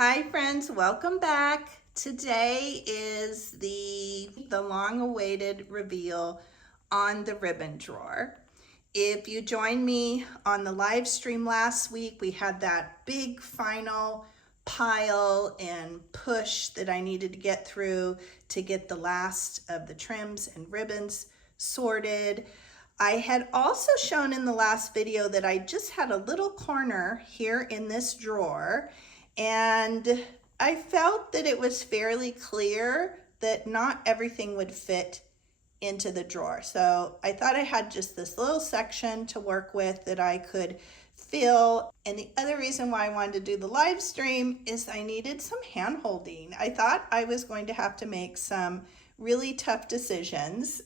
Hi friends, welcome back. Today is the long-awaited reveal on the ribbon drawer. If you joined me on the live stream last week, we had that big final pile and push that I needed to get through to get the last of the trims and ribbons sorted. I had also shown in the last video that I just had a little corner here in this drawer, and I felt that it was fairly clear that not everything would fit into the drawer. So I thought I had just this little section to work with that I could fill. And the other reason why I wanted to do the live stream is I needed some hand holding. I thought I was going to have to make some really tough decisions.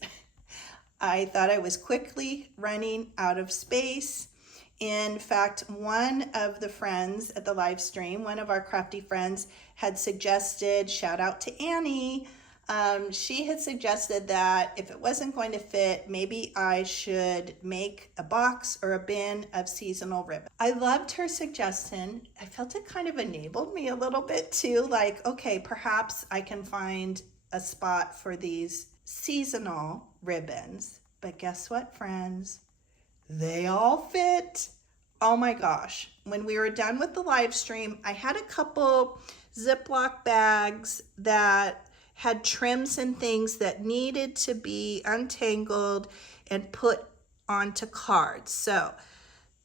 I thought I was quickly running out of space. In fact, one of the friends at the live stream, one of our crafty friends, had suggested, shout out to Annie, she had suggested that if it wasn't going to fit, maybe I should make a box or a bin of seasonal ribbon. I loved her suggestion. I felt it kind of enabled me a little bit too, like, okay, perhaps I can find a spot for these seasonal ribbons. But guess what, friends? They all fit. Oh my gosh. When we were done with the live stream, I had a couple Ziploc bags that had trims and things that needed to be untangled and put onto cards. So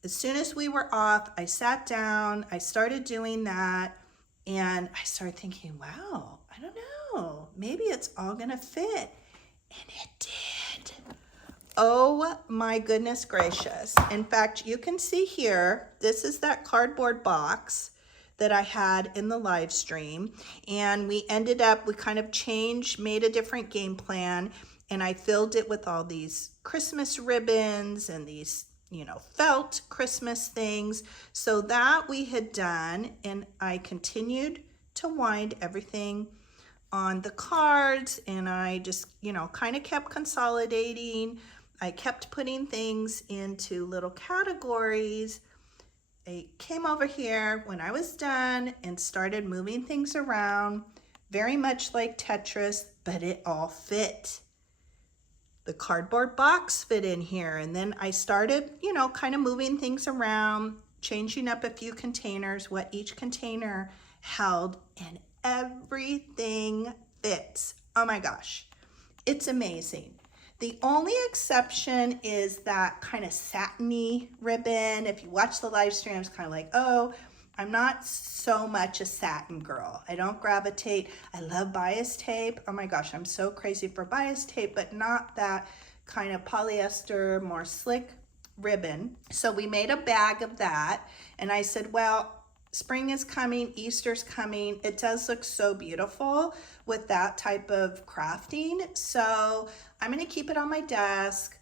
as soon as we were off, I sat down, I started doing that, and I started thinking, wow, I don't know, maybe it's all gonna fit. And it did. Oh my goodness gracious. In fact, you can see here, this is that cardboard box that I had in the live stream. And we ended up, we kind of changed, made a different game plan. And I filled it with all these Christmas ribbons and these, felt Christmas things. So that we had done, and I continued to wind everything on the cards, and I just, kind of kept consolidating. I kept putting things into little categories. I came over here when I was done and started moving things around, very much like Tetris, but it all fit. The cardboard box fit in here, and then I started, kind of moving things around, changing up a few containers, what each container held, and everything fits. Oh my gosh, it's amazing. The only exception is that kind of satiny ribbon. If you watch the live stream, it's kind of like, oh, I'm not so much a satin girl. I don't gravitate. I love bias tape. Oh my gosh, I'm so crazy for bias tape, but not that kind of polyester, more slick ribbon. So we made a bag of that, and I said, well, spring is coming, Easter's coming. It does look so beautiful with that type of crafting. So I'm gonna keep it on my desk.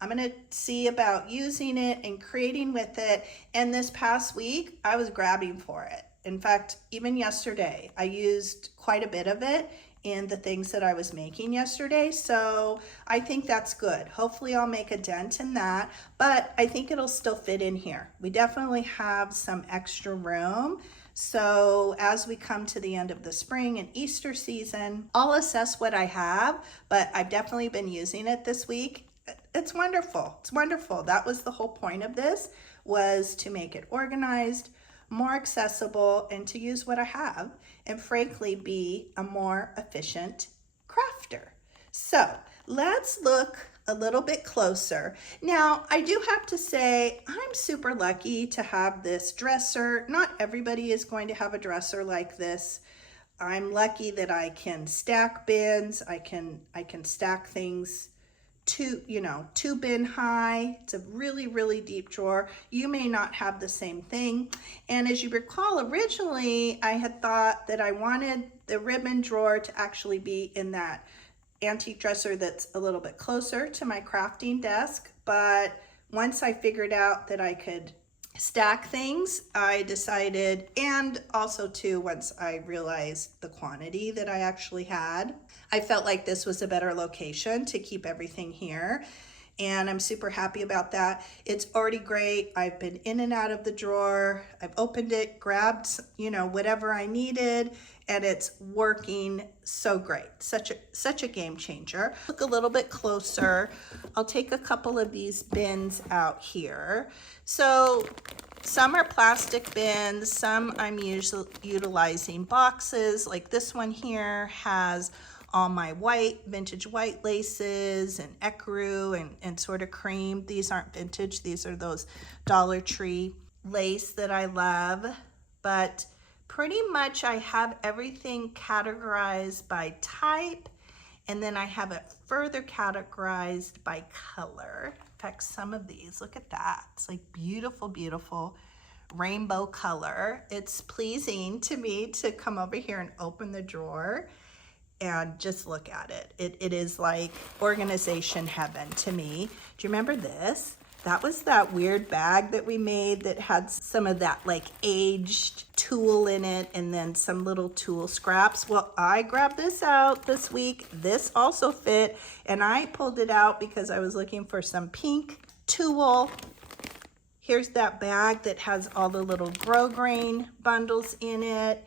I'm gonna see about using it and creating with it. And this past week, I was grabbing for it. In fact, even yesterday, I used quite a bit of it in the things that I was making yesterday. So I think that's good. Hopefully I'll make a dent in that, but I think it'll still fit in here. We definitely have some extra room. So as we come to the end of the spring and Easter season, I'll assess what I have, but I've definitely been using it this week. It's wonderful. It's wonderful. That was the whole point of this, was to make it organized, more accessible, and to use what I have, and frankly be a more efficient crafter. So let's look a little bit closer. Now, I do have to say, I'm super lucky to have this dresser. Not everybody is going to have a dresser like this. I'm lucky that I can stack bins. I can stack things two bin high. It's a really, really deep drawer. You may not have the same thing. And as you recall, originally I had thought that I wanted the ribbon drawer to actually be in that antique dresser that's a little bit closer to my crafting desk. But once I figured out that I could stack things, I decided, and also too, once I realized the quantity that I actually had, I felt like this was a better location to keep everything here. and I'm super happy about that. It's already great. I've been in and out of the drawer. I've opened it, grabbed, you know, whatever I needed, and it's working so great. Such a game changer. Look a little bit closer. I'll take a couple of these bins out here. So some are plastic bins, some I'm utilizing boxes. Like this one here has all my vintage white laces and ecru and sort of cream. These aren't vintage, these are those Dollar Tree lace that I love. But pretty much I have everything categorized by type, and then I have it further categorized by color. In fact, some of these, look at that. It's like beautiful, beautiful rainbow color. It's pleasing to me to come over here and open the drawer and just look at it. It is like organization heaven to me. Do you remember this? That was that weird bag that we made that had some of that like aged tulle in it and then some little tulle scraps. Well, I grabbed this out this week. This also fit, and I pulled it out because I was looking for some pink tulle. Here's that bag that has all the little grosgrain bundles in it.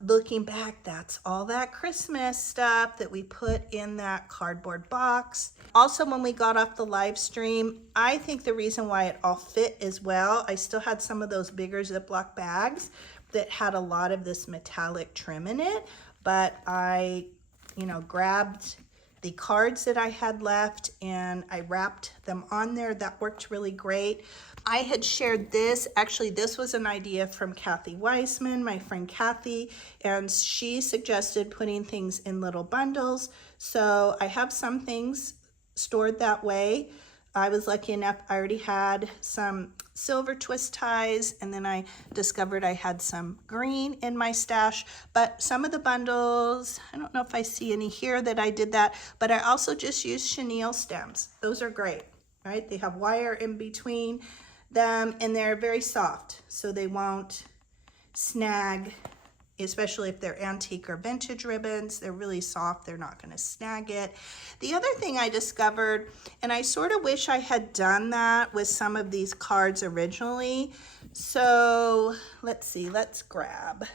Looking back, that's all that Christmas stuff that we put in that cardboard box. Also, when we got off the live stream, I think the reason why it all fit as well, I still had some of those bigger Ziploc bags that had a lot of this metallic trim in it, but I, you know, grabbed the cards that I had left and I wrapped them on there. That worked really great. I had shared this, actually this was an idea from Kathy Weissman, my friend Kathy, and she suggested putting things in little bundles. So I have some things stored that way. I was lucky enough, I already had some silver twist ties, and then I discovered I had some green in my stash. But some of the bundles, I don't know if I see any here that I did that, but I also just used chenille stems. Those are great, right? They have wire in between them and they're very soft, so they won't snag, especially if they're antique or vintage ribbons. They're really soft, they're not going to snag it. The other thing I discovered, and I sort of wish I had done that with some of these cards originally. So let's see, let's grab.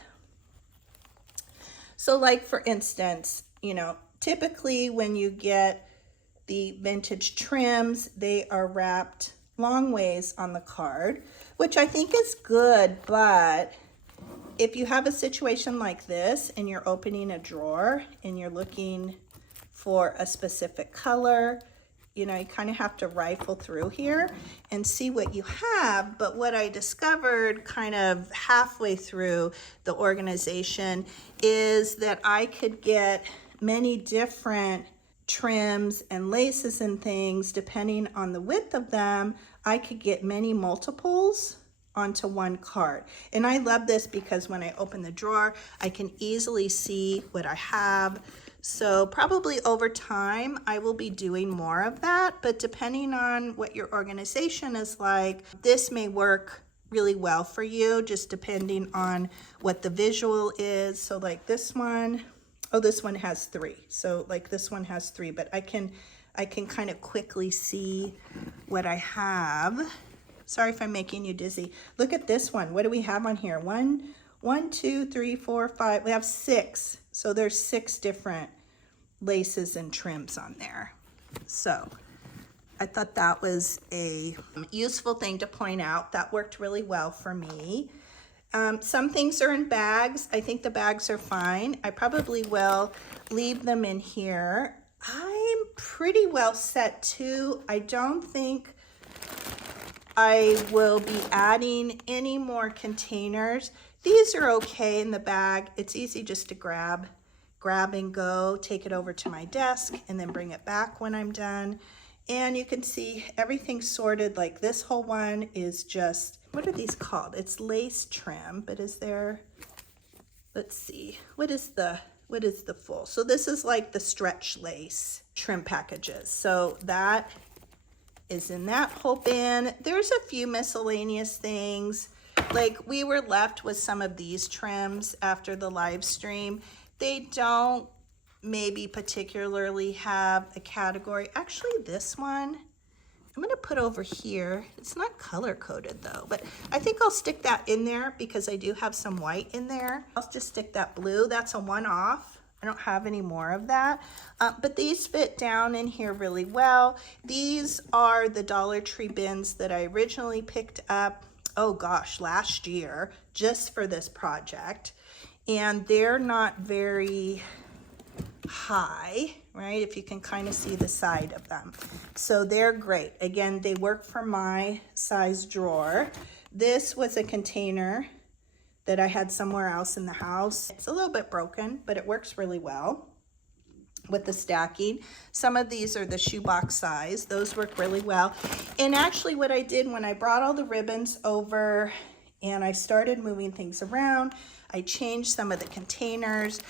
So like for instance, you know, typically when you get the vintage trims, they are wrapped long ways on the card, which I think is good, but if you have a situation like this and you're opening a drawer and you're looking for a specific color, you know, you kind of have to rifle through here and see what you have. But what I discovered kind of halfway through the organization is that I could get many different trims and laces and things depending on the width of them. I could get many multiples onto one card. And I love this because when I open the drawer, I can easily see what I have. So probably over time, I will be doing more of that, but depending on what your organization is like, this may work really well for you, just depending on what the visual is. So like this one, oh, this one has 3. So like this one has 3, but I can kind of quickly see what I have. Sorry if I'm making you dizzy. Look at this one. What do we have on here? 1, 2, 3, 4, 5. We have 6. So there's 6 different laces and trims on there. So I thought that was a useful thing to point out. That worked really well for me. Some things are in bags. I think the bags are fine. I probably will leave them in here. I'm pretty well set too. I don't think I will be adding any more containers. These are okay in the bag. It's easy just to grab and go, take it over to my desk, and then bring it back when I'm done. And you can see everything's sorted. Like this whole one is just, what are these called? It's lace trim, but is there, let's see, what is the full? So this is like the stretch lace trim packages. So that is in that whole bin. There's a few miscellaneous things. Like we were left with some of these trims after the live stream. They don't maybe particularly have a category. Actually, this one I'm gonna put over here. It's not color coded though, but I think I'll stick that in there because I do have some white in there. I'll just stick that blue. That's a one-off. I don't have any more of that, but these fit down in here really well. These are the Dollar Tree bins that I originally picked up, oh gosh, last year, just for this project. And they're not very high, right? If you can kind of see the side of them. So they're great. Again, they work for my size drawer. This was a container that I had somewhere else in the house. It's a little bit broken, but it works really well with the stacking. Some of these are the shoebox size. Those work really well. And actually what I did when I brought all the ribbons over and I started moving things around, I changed some of the containers.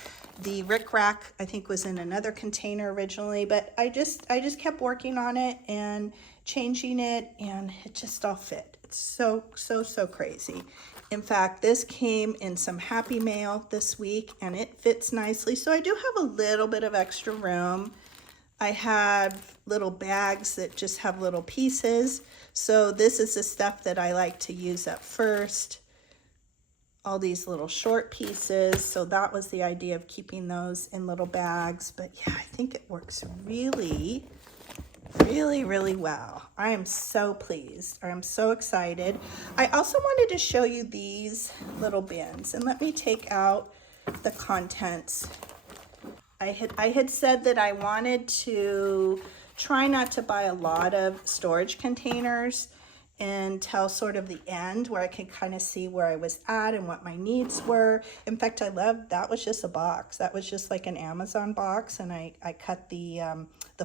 The rickrack, I think, was in another container originally, but I just kept working on it and changing it, and it just all fit. It's so crazy. In fact, this came in some Happy Mail this week, and it fits nicely. So I do have a little bit of extra room. I have little bags that just have little pieces. So this is the stuff that I like to use up first. All these little short pieces. So that was the idea of keeping those in little bags. But yeah, I think it works really well. I am so pleased. I'm so excited. I also wanted to show you these little bins, and let me take out the contents. I had said that I wanted to try not to buy a lot of storage containers until sort of the end, where I could kind of see where I was at and what my needs were. In fact, I loved that was just a box. That was just like an Amazon box, and I cut the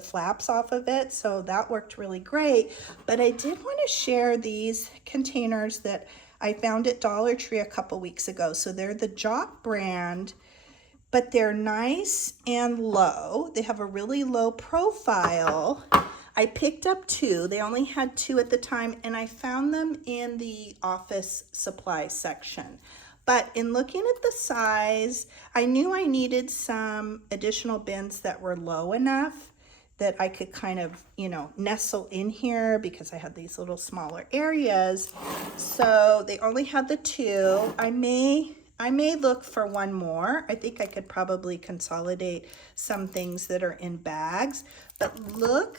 flaps off of it, so that worked really great. But I did want to share these containers that I found at Dollar Tree a couple weeks ago. So they're the Jock brand, but they're nice and low. They have a really low profile. I picked up two. They only had two at the time, and I found them in the office supply section. But in looking at the size, I knew I needed some additional bins that were low enough that I could kind of, you know, nestle in here because I had these little smaller areas. So they only had the two. I may look for one more. I think I could probably consolidate some things that are in bags, but look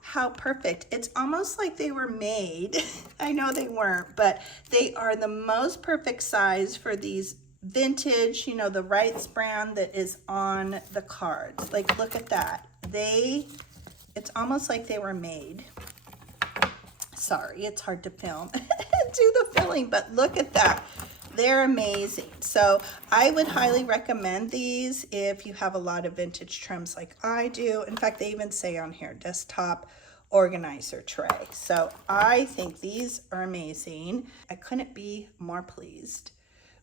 how perfect. It's almost like they were made. I know they weren't, but they are the most perfect size for these vintage, you know, the Wrights brand that is on the cards. Like, look at that. It's almost like they were made. Sorry, it's hard to film, do the filling, but look at that. They're amazing. So I would highly recommend these if you have a lot of vintage trims like I do. In fact, they even say on here, desktop organizer tray. So I think these are amazing. I couldn't be more pleased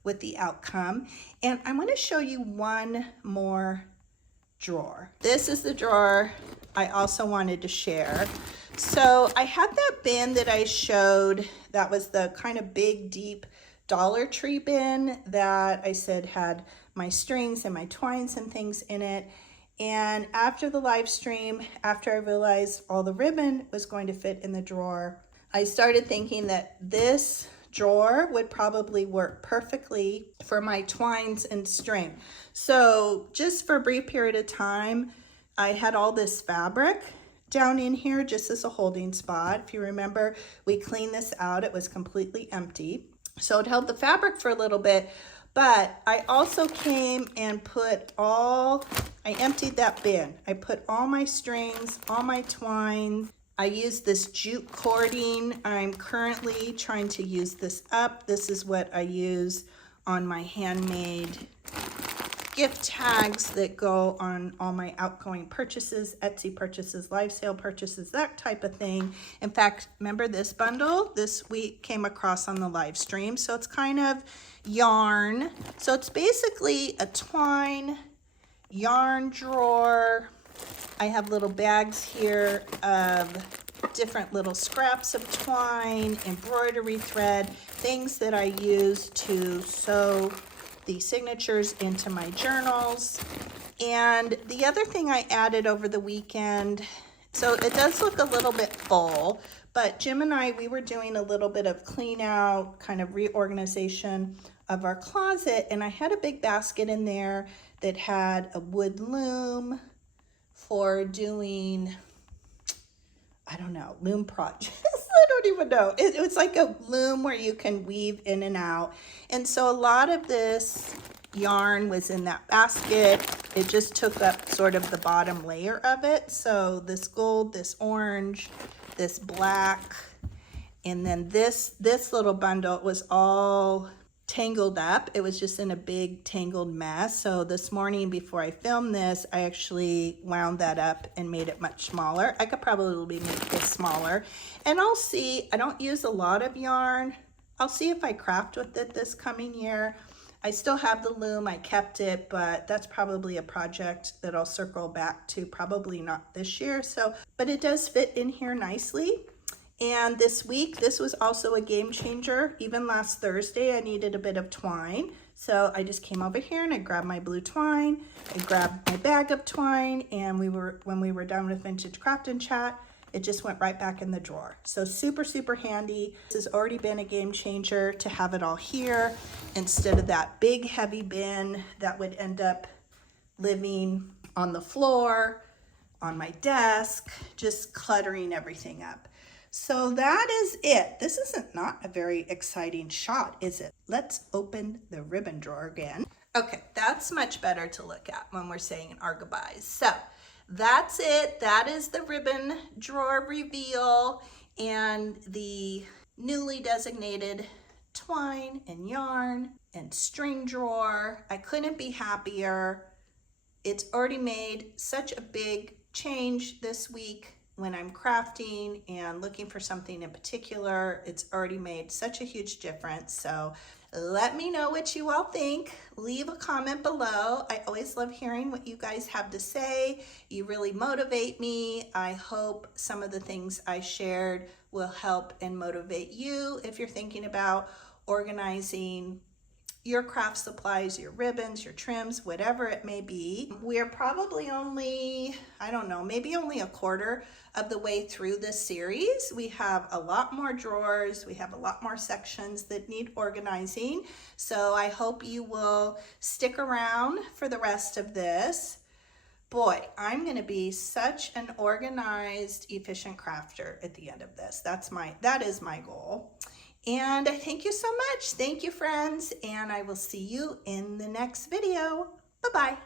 with the outcome. And I'm going to show you one more drawer. This is the drawer I also wanted to share. So I had that bin that I showed that was the kind of big, deep Dollar Tree bin that I said had my strings and my twines and things in it. And after the live stream, after I realized all the ribbon was going to fit in the drawer, I started thinking that this drawer would probably work perfectly for my twines and string. So just for a brief period of time, I had all this fabric down in here just as a holding spot. If you remember, we cleaned this out. It was completely empty. So it held the fabric for a little bit, but I also came and I emptied that bin. I put all my strings, all my twine. I used this jute cording. I'm currently trying to use this up. This is what I use on my handmade gift tags that go on all my outgoing purchases, Etsy purchases, live sale purchases, that type of thing. In fact, remember this bundle? This week came across on the live stream. So it's kind of yarn. So it's basically a twine yarn drawer. I have little bags here of different little scraps of twine, embroidery thread, things that I use to sew the signatures into my journals. And the other thing I added over the weekend So it does look a little bit full, but Jim and I, we were doing a little bit of clean out, kind of reorganization of our closet, and I had a big basket in there that had a wood loom for doing, I don't know, loom projects. I don't even know. It was like a loom where you can weave in and out. And so a lot of this yarn was in that basket. It just took up sort of the bottom layer of it. So this gold, this orange, this black, and then this little bundle was all tangled up. It was just in a big tangled mess. So this morning before I filmed this, I actually wound that up and made it much smaller. I could probably make this smaller. And I'll see, I don't use a lot of yarn. I'll see if I craft with it this coming year. I still have the loom, I kept it, but that's probably a project that I'll circle back to, probably not this year. So, but it does fit in here nicely. And this week, this was also a game changer. Even last Thursday, I needed a bit of twine. So I just came over here and I grabbed my blue twine. I grabbed my bag of twine, and when we were done with Vintage Craft and Chat, it just went right back in the drawer. So super, super handy. This has already been a game changer to have it all here instead of that big heavy bin that would end up living on the floor, on my desk, just cluttering everything up. So that is it. This isn't not a very exciting shot, is it? Let's open the ribbon drawer again. Okay, that's much better to look at when we're saying our goodbyes. So that's it. That is the ribbon drawer reveal and the newly designated twine and yarn and string drawer. I couldn't be happier. It's already made such a big change this week. When I'm crafting and looking for something in particular, it's already made such a huge difference. So let me know what you all think. Leave a comment below. I always love hearing what you guys have to say. You really motivate me. I hope some of the things I shared will help and motivate you if you're thinking about organizing your craft supplies, your ribbons, your trims, whatever it may be. We're probably only, I don't know, maybe only a quarter of the way through this series. We have a lot more drawers. We have a lot more sections that need organizing. So I hope you will stick around for the rest of this. Boy, I'm gonna be such an organized, efficient crafter at the end of this. That is my goal. And I thank you so much. Thank you, friends, and I will see you in the next video. Bye-bye.